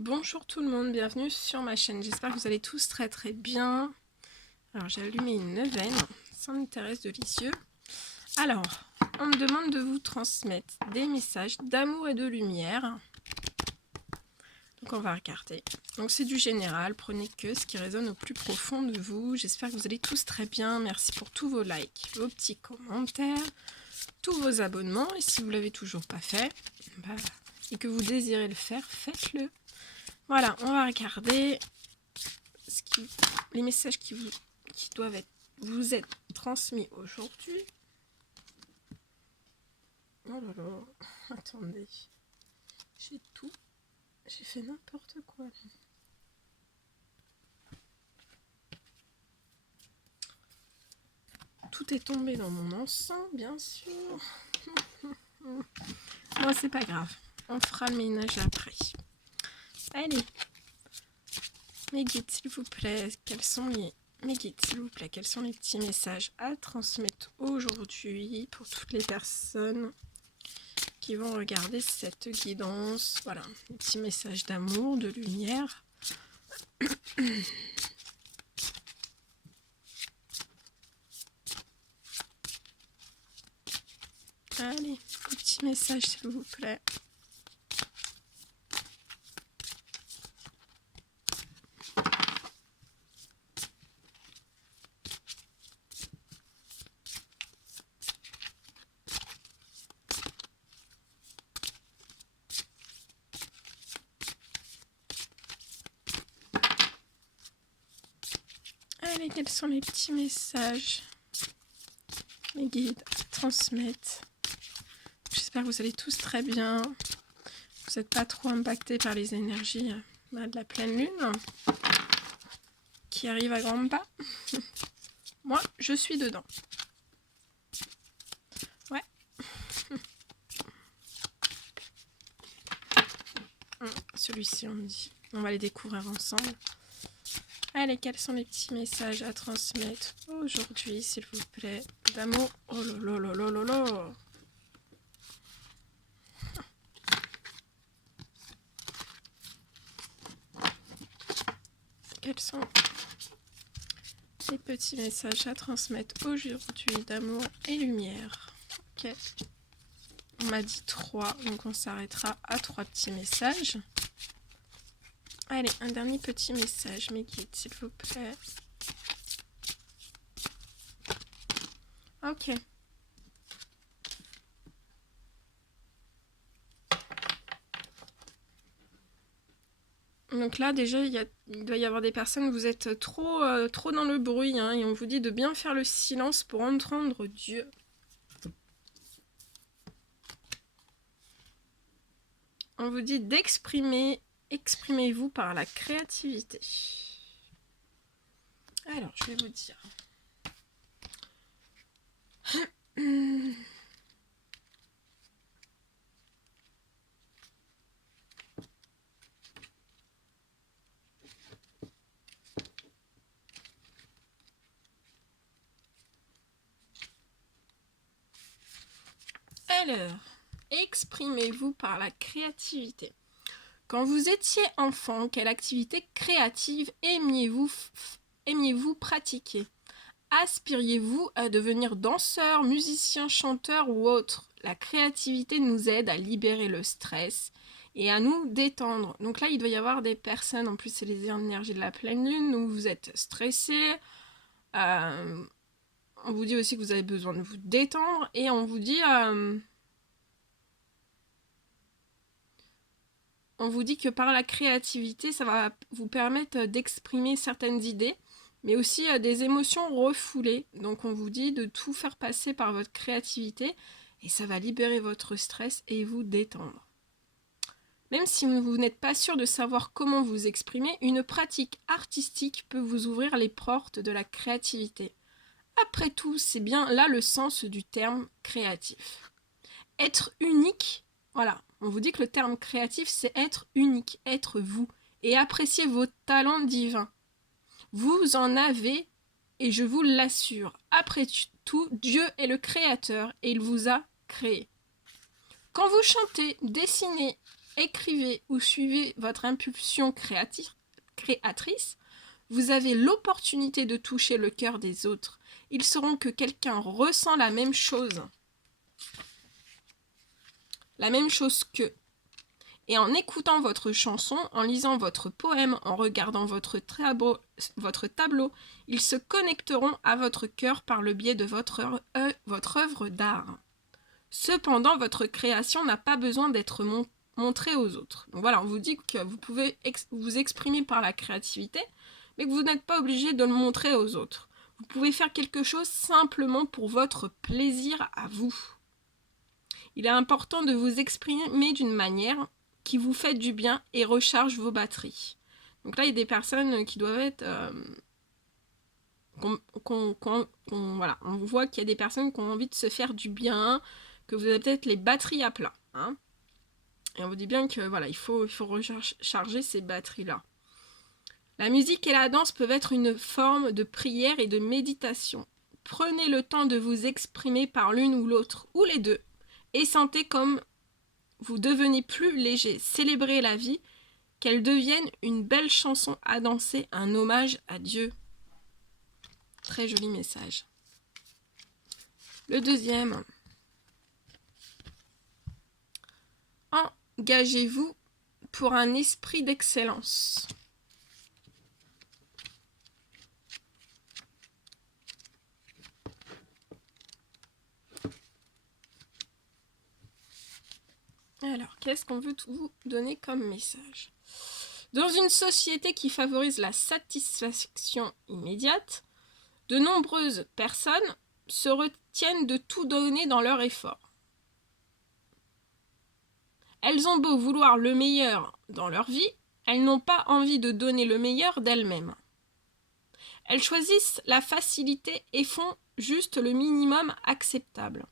Bonjour tout le monde, bienvenue sur ma chaîne. J'espère que vous allez tous très bien. Alors j'ai allumé une neuvaine, ça m'intéresse délicieux. Alors, on me demande de vous transmettre des messages d'amour et de lumière. Donc on va regarder. Donc c'est du général, prenez que ce qui résonne au plus profond de vous. J'espère que vous allez tous très bien. Merci pour tous vos likes, vos petits commentaires, tous vos abonnements. Et si vous ne l'avez toujours pas fait, et que vous désirez le faire, faites-le. Voilà, on va regarder les messages qui doivent vous être transmis aujourd'hui. Oh là là, attendez. J'ai fait n'importe quoi. Tout est tombé dans mon encens, bien sûr. Bon, c'est pas grave. On fera le ménage après. Allez. Mes guides, s'il vous plaît, quels sont les petits messages à transmettre aujourd'hui pour toutes les personnes qui vont regarder cette guidance? Voilà, des petits messages d'amour, de lumière. Allez, petits messages, s'il vous plaît. Allez, quels sont les petits messages, mes guides à transmettre? J'espère que vous allez tous très bien. Vous n'êtes pas trop impactés par les énergies de la pleine lune qui arrive à grands pas. Moi, je suis dedans. Ouais. Celui-ci, on va les découvrir ensemble. Allez, quels sont les petits messages à transmettre aujourd'hui, s'il vous plaît, d'amour? Oh là là là là là là. Quels sont les petits messages à transmettre aujourd'hui d'amour et lumière? Ok. On m'a dit 3, donc on s'arrêtera à 3 petits messages. Allez, un dernier petit message, mes guides, s'il vous plaît. Ok. Donc là, déjà, il doit y avoir des personnes, vous êtes trop dans le bruit, hein, et on vous dit de bien faire le silence pour entendre Dieu. On vous dit exprimez-vous par la créativité. Alors, je vais vous dire. Alors, exprimez-vous par la créativité. Quand vous étiez enfant, quelle activité créative aimiez-vous pratiquer? Aspiriez-vous à devenir danseur, musicien, chanteur ou autre? La créativité nous aide à libérer le stress et à nous détendre. Donc là, il doit y avoir des personnes, en plus c'est les énergies de la pleine lune, où vous êtes stressé. On vous dit aussi que vous avez besoin de vous détendre et on vous dit... on vous dit que par la créativité, ça va vous permettre d'exprimer certaines idées, mais aussi des émotions refoulées. Donc on vous dit de tout faire passer par votre créativité et ça va libérer votre stress et vous détendre. Même si vous n'êtes pas sûr de savoir comment vous exprimer, une pratique artistique peut vous ouvrir les portes de la créativité. Après tout, c'est bien là le sens du terme créatif. Être unique, voilà, on vous dit que le terme créatif, c'est être unique, être vous, et apprécier vos talents divins. Vous en avez, et je vous l'assure. Après tout, Dieu est le créateur, et il vous a créé. Quand vous chantez, dessinez, écrivez ou suivez votre impulsion créatrice, vous avez l'opportunité de toucher le cœur des autres. Ils sauront que quelqu'un ressent la même chose qu'eux. Et en écoutant votre chanson, en lisant votre poème, en regardant votre tableau, ils se connecteront à votre cœur par le biais de votre œuvre d'art. Cependant, votre création n'a pas besoin d'être montrée aux autres. Donc voilà, on vous dit que vous pouvez vous exprimer par la créativité, mais que vous n'êtes pas obligé de le montrer aux autres. Vous pouvez faire quelque chose simplement pour votre plaisir à vous. Il est important de vous exprimer d'une manière qui vous fait du bien et recharge vos batteries. Donc là, il y a des personnes qui doivent être... voilà, on voit qu'il y a des personnes qui ont envie de se faire du bien, que vous avez peut-être les batteries à plat. Hein, et on vous dit bien que voilà, il faut recharger ces batteries-là. La musique et la danse peuvent être une forme de prière et de méditation. Prenez le temps de vous exprimer par l'une ou l'autre, ou les deux, et sentez comme vous devenez plus léger. Célébrez la vie, qu'elle devienne une belle chanson à danser, un hommage à Dieu. Très joli message. Le deuxième. Engagez-vous pour un esprit d'excellence. Alors, qu'est-ce qu'on veut vous donner comme message? Dans une société qui favorise la satisfaction immédiate, de nombreuses personnes se retiennent de tout donner dans leur effort. Elles ont beau vouloir le meilleur dans leur vie, elles n'ont pas envie de donner le meilleur d'elles-mêmes. Elles choisissent la facilité et font juste le minimum acceptable.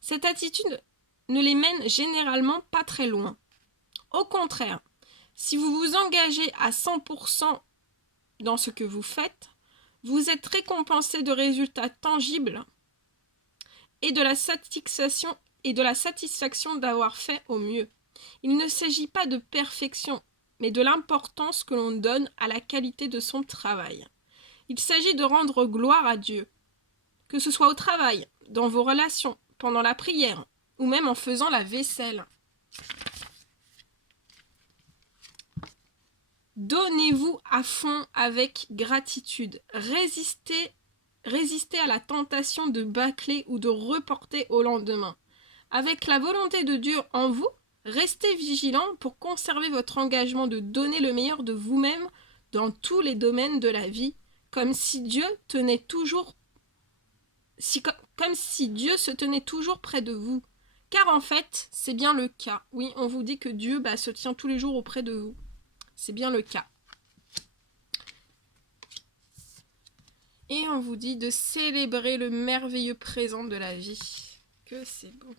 Cette attitude ne les mène généralement pas très loin. Au contraire, si vous vous engagez à 100% dans ce que vous faites, vous êtes récompensé de résultats tangibles et de la satisfaction d'avoir fait au mieux. Il ne s'agit pas de perfection, mais de l'importance que l'on donne à la qualité de son travail. Il s'agit de rendre gloire à Dieu, que ce soit au travail, dans vos relations, pendant la prière, ou même en faisant la vaisselle. Donnez-vous à fond avec gratitude. Résistez à la tentation de bâcler ou de reporter au lendemain. Avec la volonté de Dieu en vous, restez vigilant pour conserver votre engagement de donner le meilleur de vous-même dans tous les domaines de la vie, comme si Dieu se tenait toujours près de vous. Car en fait, c'est bien le cas. Oui, on vous dit que Dieu se tient tous les jours auprès de vous. C'est bien le cas. Et on vous dit de célébrer le merveilleux présent de la vie. Que c'est beau.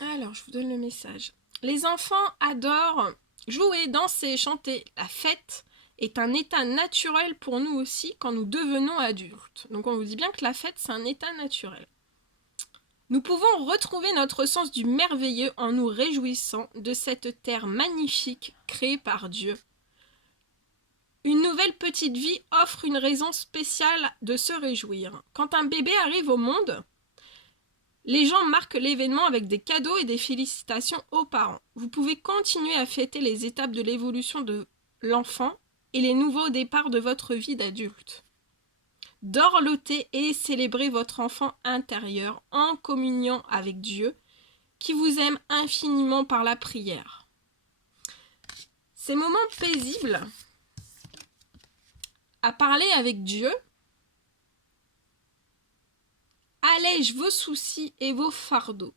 Alors, je vous donne le message. Les enfants adorent jouer, danser, chanter. La fête est un état naturel pour nous aussi quand nous devenons adultes. Donc on vous dit bien que la fête, c'est un état naturel. Nous pouvons retrouver notre sens du merveilleux en nous réjouissant de cette terre magnifique créée par Dieu. Une nouvelle petite vie offre une raison spéciale de se réjouir. Quand un bébé arrive au monde, les gens marquent l'événement avec des cadeaux et des félicitations aux parents. Vous pouvez continuer à fêter les étapes de l'évolution de l'enfant et les nouveaux départs de votre vie d'adulte. Dorlotez et célébrez votre enfant intérieur en communion avec Dieu, qui vous aime infiniment par la prière. Ces moments paisibles à parler avec Dieu allègent vos soucis et vos fardeaux.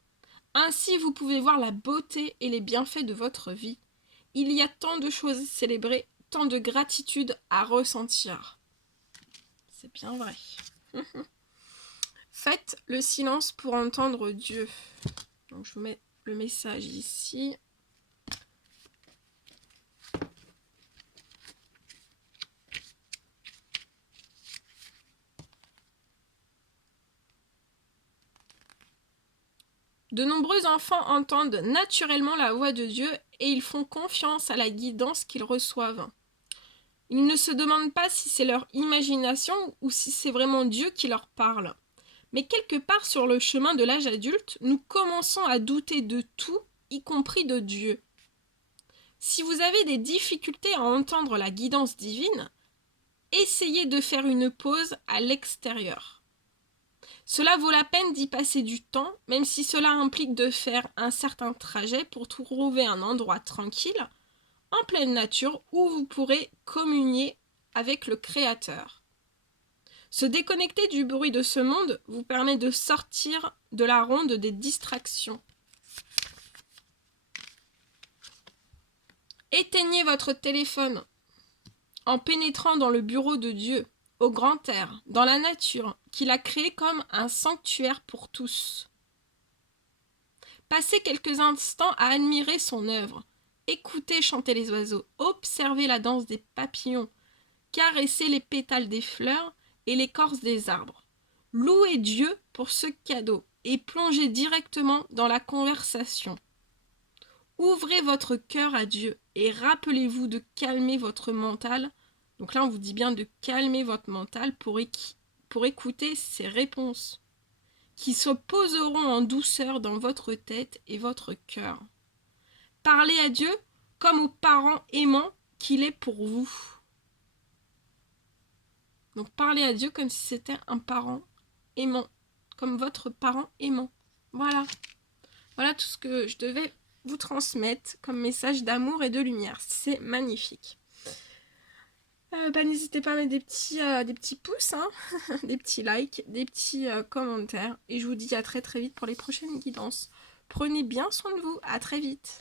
Ainsi, vous pouvez voir la beauté et les bienfaits de votre vie. Il y a tant de choses à célébrer, tant de gratitude à ressentir. C'est bien vrai. Faites le silence pour entendre Dieu. Donc, je vous mets le message ici. De nombreux enfants entendent naturellement la voix de Dieu et ils font confiance à la guidance qu'ils reçoivent. Ils ne se demandent pas si c'est leur imagination ou si c'est vraiment Dieu qui leur parle. Mais quelque part sur le chemin de l'âge adulte, nous commençons à douter de tout, y compris de Dieu. Si vous avez des difficultés à entendre la guidance divine, essayez de faire une pause à l'extérieur. Cela vaut la peine d'y passer du temps, même si cela implique de faire un certain trajet pour trouver un endroit tranquille, en pleine nature, où vous pourrez communier avec le Créateur. Se déconnecter du bruit de ce monde vous permet de sortir de la ronde des distractions. Éteignez votre téléphone en pénétrant dans le bureau de Dieu, au grand air, dans la nature, qu'il a créé comme un sanctuaire pour tous. Passez quelques instants à admirer son œuvre. Écoutez chanter les oiseaux, observez la danse des papillons, caressez les pétales des fleurs et l'écorce des arbres. Louez Dieu pour ce cadeau et plongez directement dans la conversation. Ouvrez votre cœur à Dieu et rappelez-vous de calmer votre mental. Donc là, on vous dit bien de calmer votre mental pour écouter ses réponses, qui se poseront en douceur dans votre tête et votre cœur. Parlez à Dieu comme au parent aimant qu'il est pour vous. Donc parlez à Dieu comme si c'était un parent aimant, comme votre parent aimant. Voilà. Voilà tout ce que je devais vous transmettre comme message d'amour et de lumière. C'est magnifique. N'hésitez pas à mettre des petits pouces, hein, des petits likes, des petits commentaires. Et je vous dis à très très vite pour les prochaines guidances. Prenez bien soin de vous. À très vite.